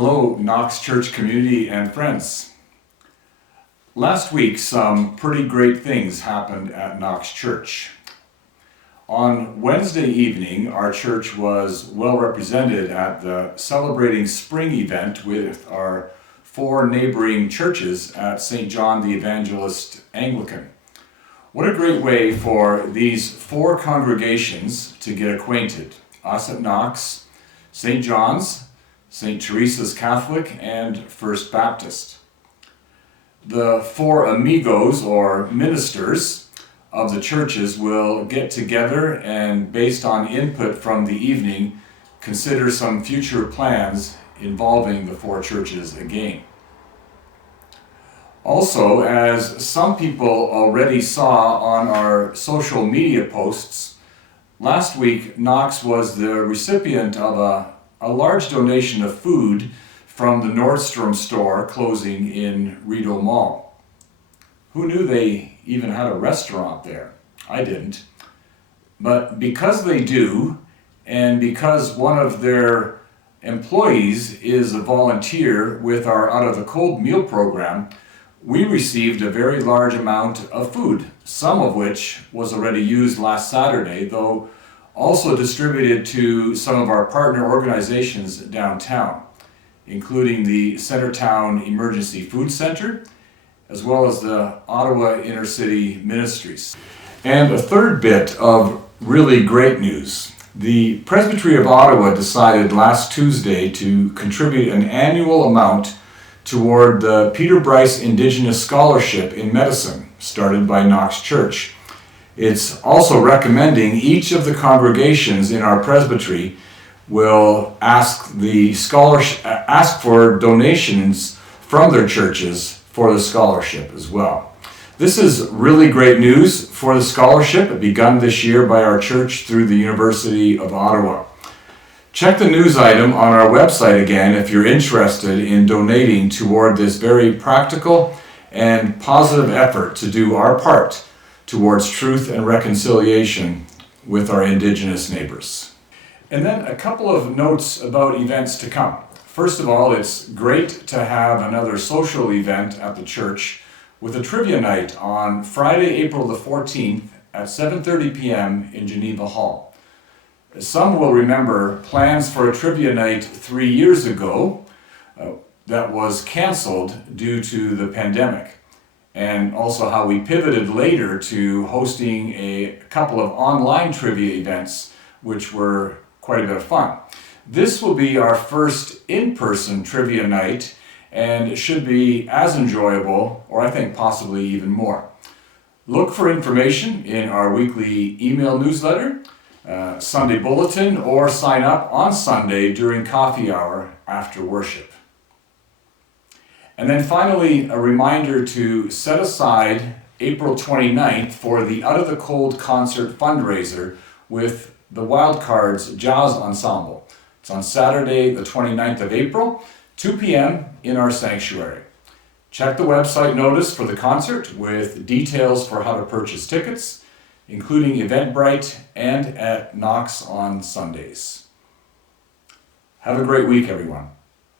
Hello, Knox Church community and friends. Last week, some pretty great things happened at Knox Church. On Wednesday evening, our church was well represented at the Celebrating Spring event with our 4 neighboring churches at St. John the Evangelist Anglican. What a great way for these 4 congregations to get acquainted. Us at Knox, St. John's, St. Teresa's Catholic, and First Baptist. The 4 amigos, or ministers, of the churches will get together and, based on input from the evening, consider some future plans involving the 4 churches again. Also, as some people already saw on our social media posts, last week Knox was the recipient of a large donation of food from the Nordstrom store closing in Rideau Mall. Who knew they even had a restaurant there? I didn't. But because they do, and because one of their employees is a volunteer with our Out of the Cold meal program, we received a very large amount of food, some of which was already used last Saturday, though also distributed to some of our partner organizations downtown, including the Centertown Emergency Food Center, as well as the Ottawa Inner-City Ministries. And a third bit of really great news. The Presbytery of Ottawa decided last Tuesday to contribute an annual amount toward the Peter Bryce Indigenous Scholarship in Medicine, started by Knox Church. It's also recommending each of the congregations in our presbytery will ask for donations from their churches for the scholarship as well. This is really great news for the scholarship, begun this year by our church through the University of Ottawa. Check the news item on our website again if you're interested in donating toward this very practical and positive effort to do our part towards truth and reconciliation with our Indigenous neighbors. And then a couple of notes about events to come. First of all, it's great to have another social event at the church with a trivia night on Friday, April the 14th at 7:30 p.m. in Geneva Hall. Some will remember plans for a trivia night 3 years ago that was canceled due to the pandemic, and also how we pivoted later to hosting a couple of online trivia events, which were quite a bit of fun. This will be our first in-person trivia night, and it should be as enjoyable, or I think possibly even more. Look for information in our weekly email newsletter, Sunday bulletin, or sign up on Sunday during coffee hour after worship. And then finally, a reminder to set aside April 29th for the Out of the Cold concert fundraiser with the Wildcards Jazz Ensemble. It's on Saturday, the 29th of April, 2 p.m. in our sanctuary. Check the website notice for the concert with details for how to purchase tickets, including Eventbrite and at Knox on Sundays. Have a great week, everyone.